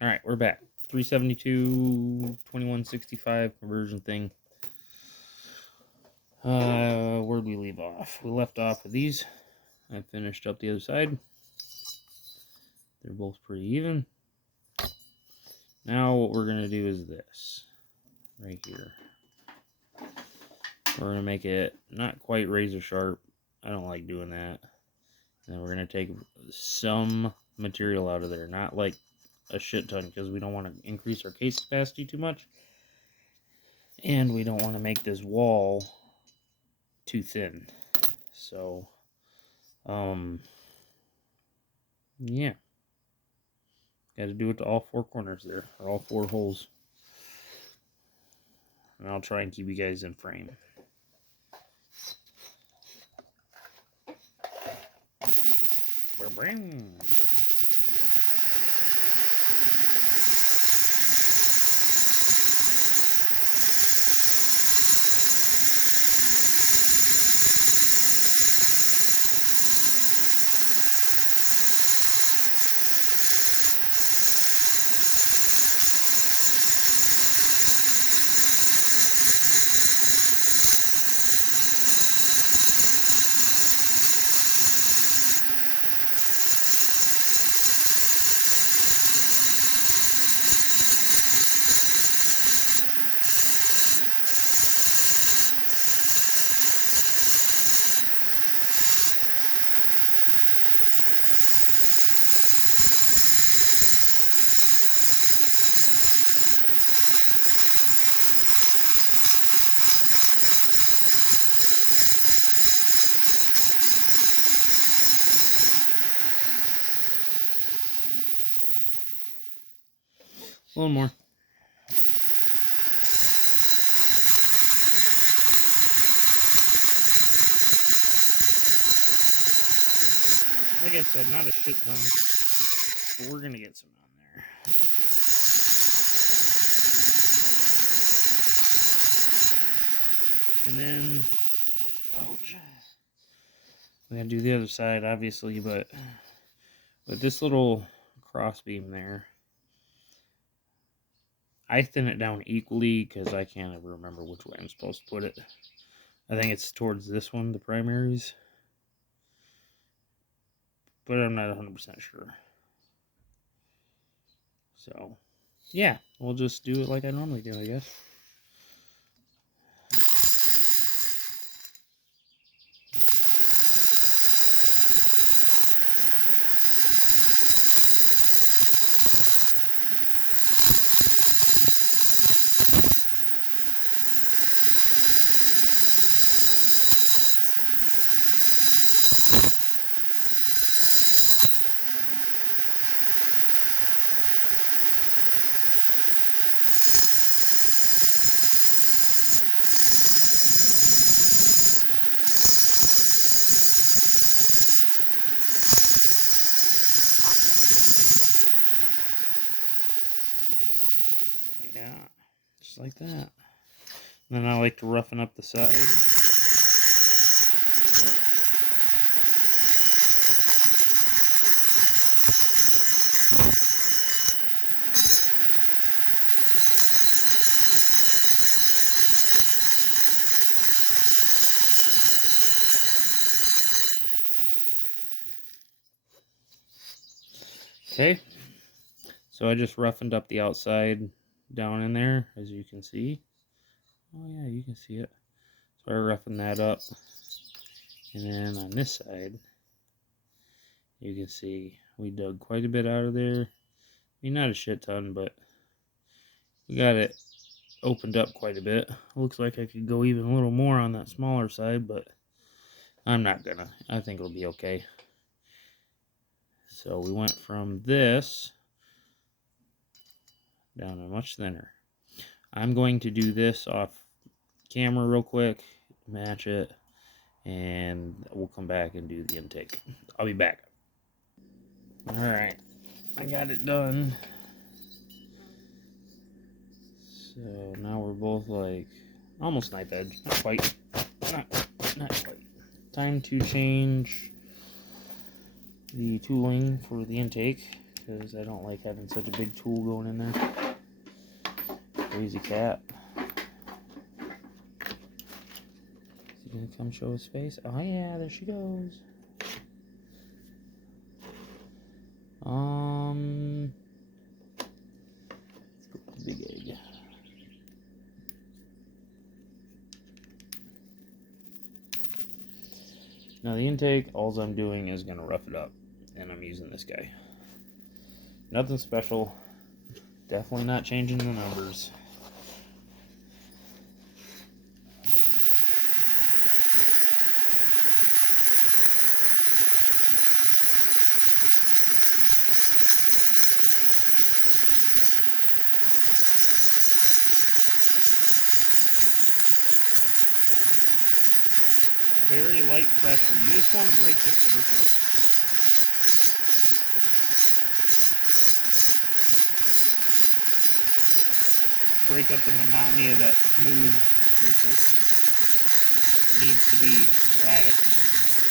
Alright, we're back. 372, 2165 conversion thing. Where'd we leave off? We left off with these. I finished up the other side. They're both pretty even. Now what we're going to do is this. Right here. We're going to make it not quite razor sharp. I don't like doing that. And then we're going to take some material out of there. Not like a shit ton, because we don't want to increase our case capacity too much. And we don't want to make this wall too thin. So, yeah. Got to do it to all four corners there, or all four holes. And I'll try and keep you guys in frame. A little more. Like I said, not a shit ton, but we're going to get some on there. And then, ouch. We got to do the other side, obviously, but with this little cross beam there, I thin it down equally because I can't ever remember which way I'm supposed to put it. I think it's towards this one, the primaries. But I'm not 100% sure. So, yeah, we'll just do it like I normally do, I guess. Yeah, just like that. And then I like to roughen up the side. Okay, so I just roughened up the outside down in there, as you can see. Oh yeah, you can see it. So I roughened that up. And then on this side, you can see we dug quite a bit out of there. I mean, not a shit ton, but we got it opened up quite a bit. Looks like I could go even a little more on that smaller side, but I'm not gonna. I think it'll be okay. So we went from this down to much thinner. I'm going to do this off camera real quick, match it, and we'll come back and do the intake. I'll be back. Alright, I got it done. So now we're both like almost knife edge. Not quite. Not quite. Time to change the tooling for the intake. because I don't like having such a big tool going in there. Crazy cat. Is he gonna come show his face? Oh yeah, there she goes. Let's go with the big egg. Now the intake, all I'm doing is gonna rough it up, and I'm using this guy. Nothing special. Definitely not changing the numbers. Very light pressure. You just want to break the surface. Break up the monotony of that smooth surface. It needs to be erratic and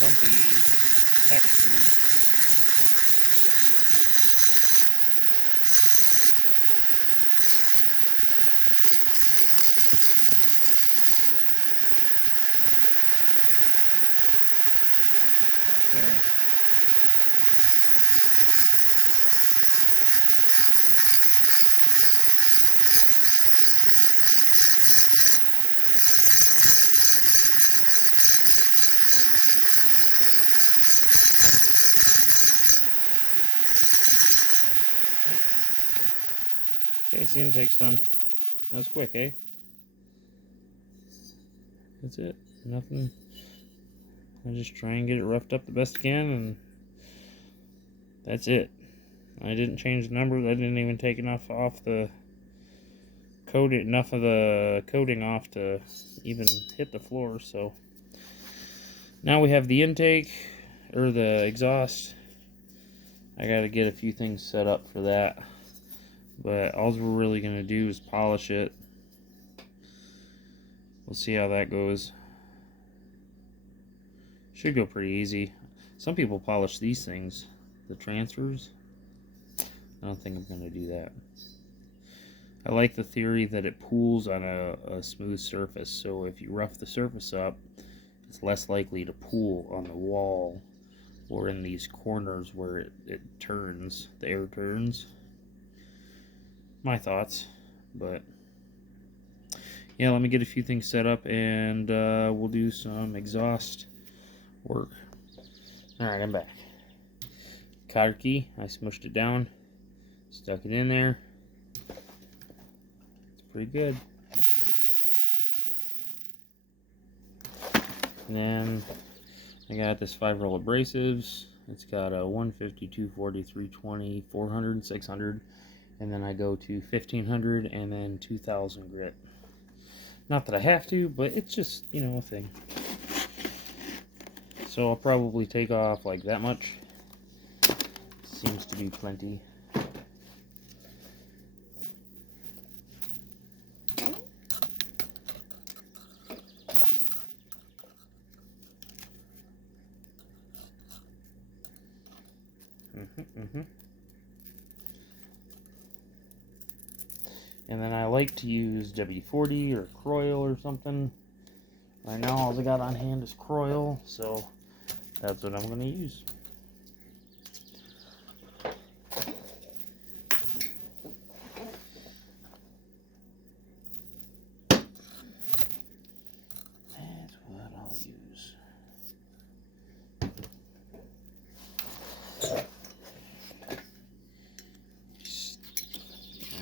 bumpy and textured. Okay. Okay, so the intake's done. That was quick, eh? That's it. Nothing. I just try and get it roughed up the best I can, and that's it. I didn't change the numbers. I didn't even take enough off the coating, enough of the coating off to even hit the floor. So now we have the intake or the exhaust. I got to get a few things set up for that, but all we're really gonna do is polish it. We'll see how that goes. Should go pretty easy. Some people polish these things, the transfers. I don't think I'm going to do that. I like the theory that it pools on a smooth surface, so if you rough the surface up, it's less likely to pool on the wall or in these corners where it turns, the air turns. My thoughts, but yeah, let me get a few things set up and we'll do some exhaust work. Alright, I'm back. Cotter key, I smushed it down, stuck it in there. It's pretty good. And then I got this 5-roll abrasives. It's got a 150, 240, 320, 400, 600, and then I go to 1500 and then 2000 grit. Not that I have to, but it's just, you know, a thing. So I'll probably take off like that much. Seems to be plenty. And then I like to use W40 or Croil or something. Right now all I got on hand is Croil, so that's what I'm going to use. That's what I'll use.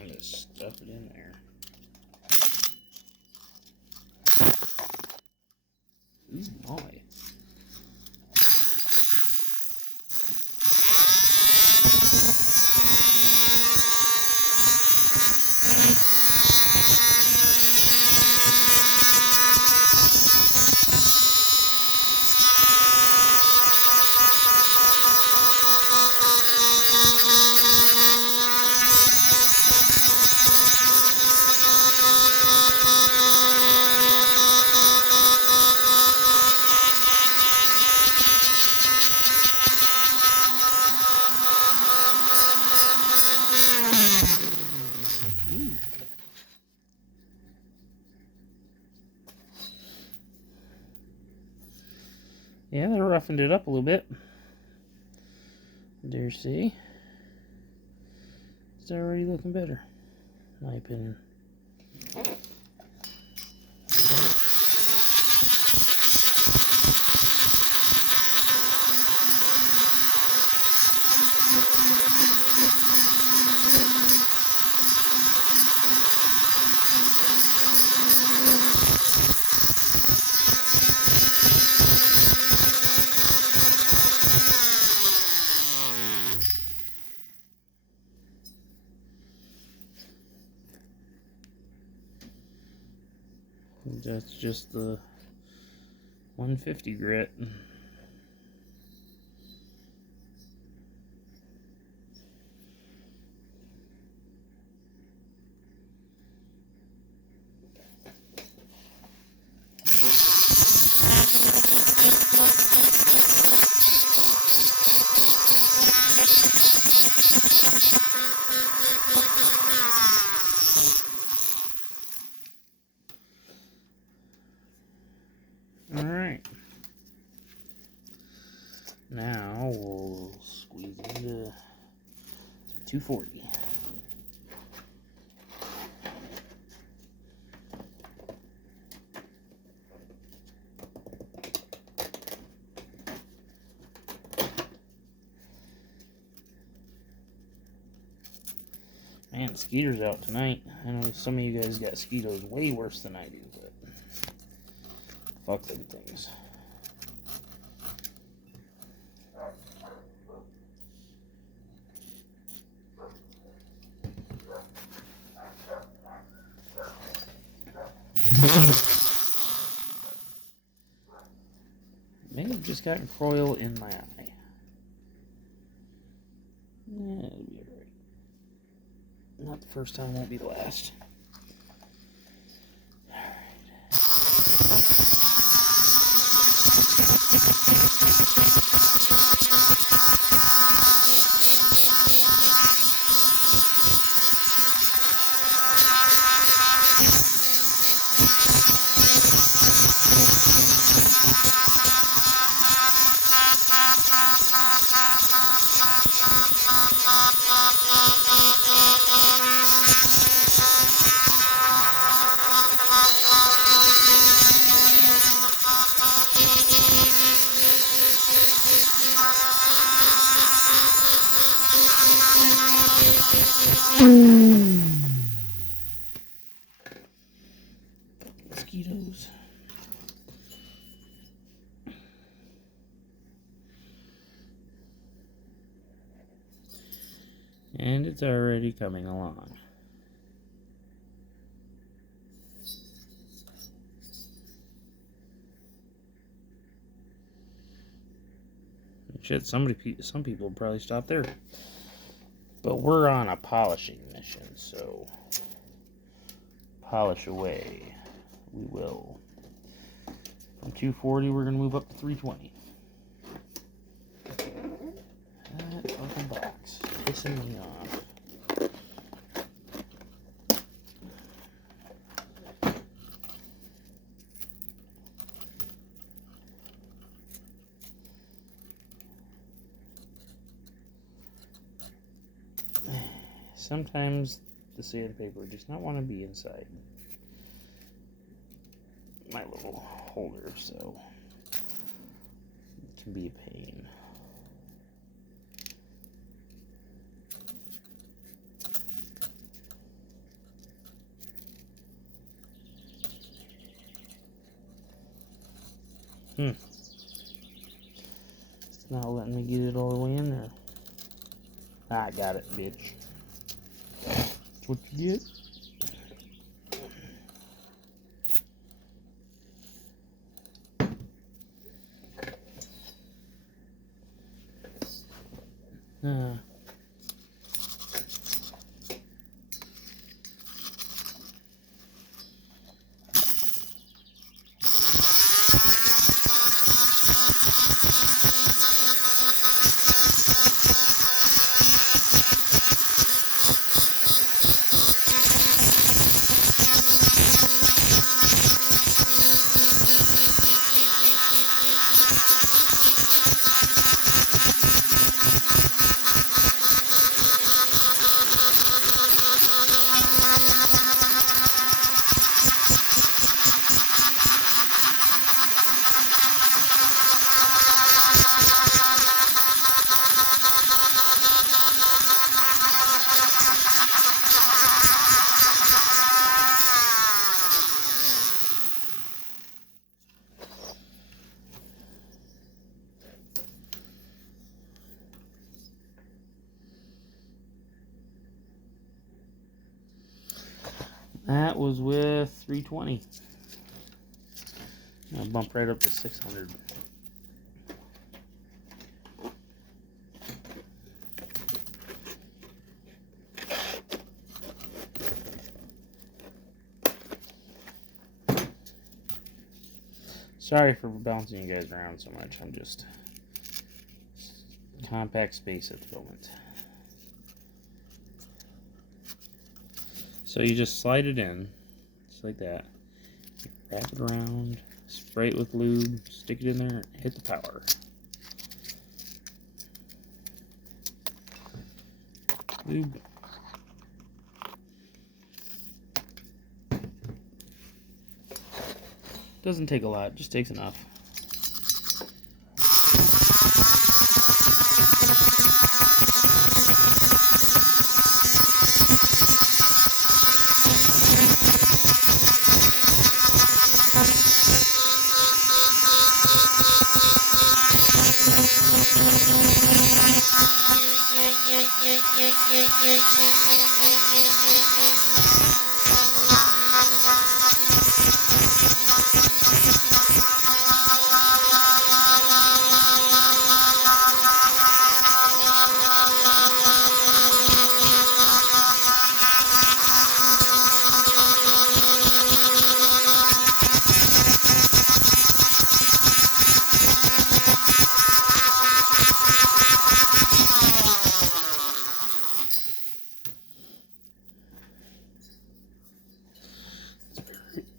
And just stuff it in there. Ooh, my. Yeah, they roughened it up a little bit. Dare see. It's already looking better, in my opinion. That's just the 150 grit. Alright. Now we'll squeeze into 240. Man, Skeeter's out tonight. I know some of you guys got mosquitoes way worse than I do, but fuck them things. May have just gotten Croyle in my eye. Yeah, it'll be alright. Not the first time, won't be the last. Mosquitoes. And it's already coming along. Shit, some people will probably stop there. But we're on a polishing mission, so polish away. We will. From 240, we're going to move up to 320. That fucking box. Pissing me off. Sometimes the sandpaper does not want to be inside my little holder, so it can be a pain. It's not letting me get it all the way in there. I got it, bitch. That's what you get. That was with 320. I'll bump right up to 600. Sorry for bouncing you guys around so much. I'm just compact space at the moment. So you just slide it in, just like that. Wrap it around, spray it with lube, stick it in there, and hit the power. Lube. Doesn't take a lot, just takes enough.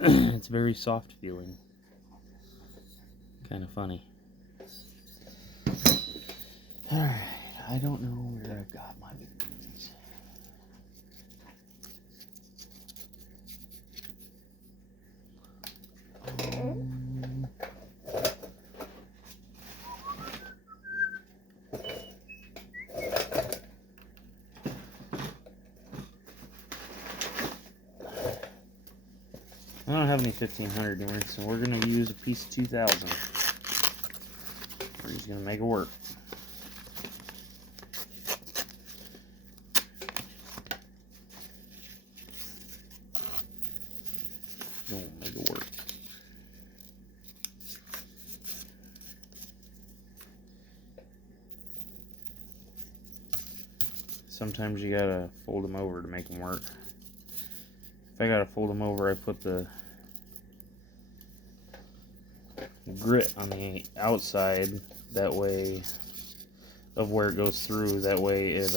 It's very soft feeling. Kind of funny. Alright, I don't know where I got my beans. I don't have any 1500 anymore, so we're going to use a piece of 2000. We're just going to make it work. Make it work. Sometimes you gotta fold them over to make them work. If I gotta fold them over, I put the grit on the outside, that way, of where it goes through, that way it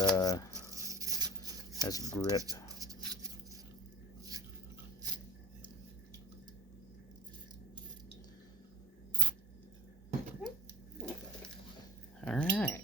has grip. Alright.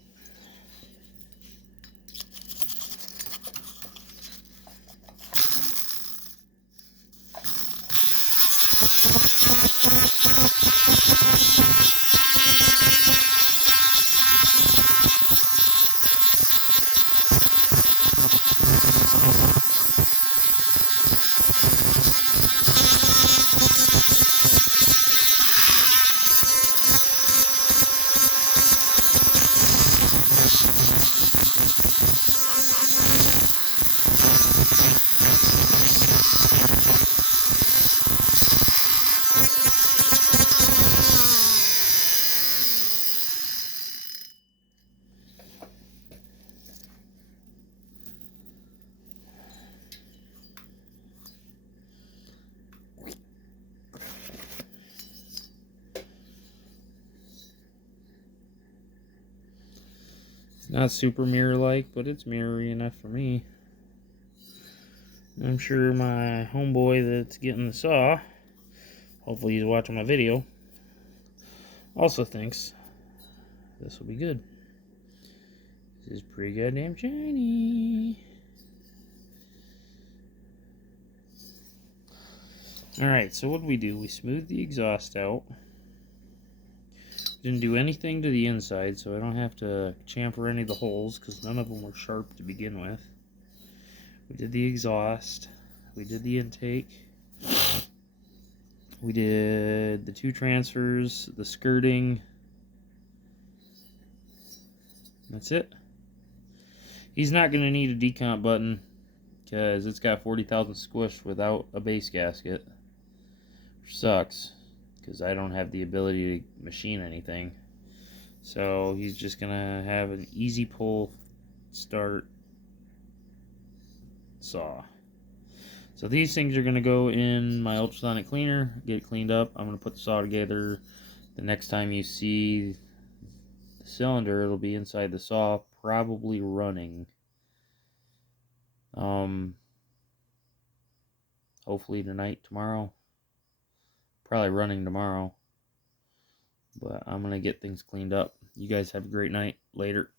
It's not super mirror-like, but it's mirror-y enough for me. I'm sure my homeboy that's getting the saw, hopefully he's watching my video, also thinks this will be good. This is pretty goddamn shiny. Alright, so what do? We smoothed the exhaust out. Didn't do anything to the inside, so I don't have to chamfer any of the holes, because none of them were sharp to begin with. We did the exhaust. We did the intake. We did the two transfers, the skirting. That's it. He's not going to need a decomp button. because it's got 40,000 squish without a base gasket, which sucks because I don't have the ability to machine anything. So he's just gonna have an easy pull start saw. So these things are gonna go in my ultrasonic cleaner, get it cleaned up. I'm gonna put the saw together. The next time you see the cylinder, it'll be inside the saw, probably running. Hopefully tonight, tomorrow. Probably running tomorrow. But I'm gonna get things cleaned up. You guys have a great night. Later.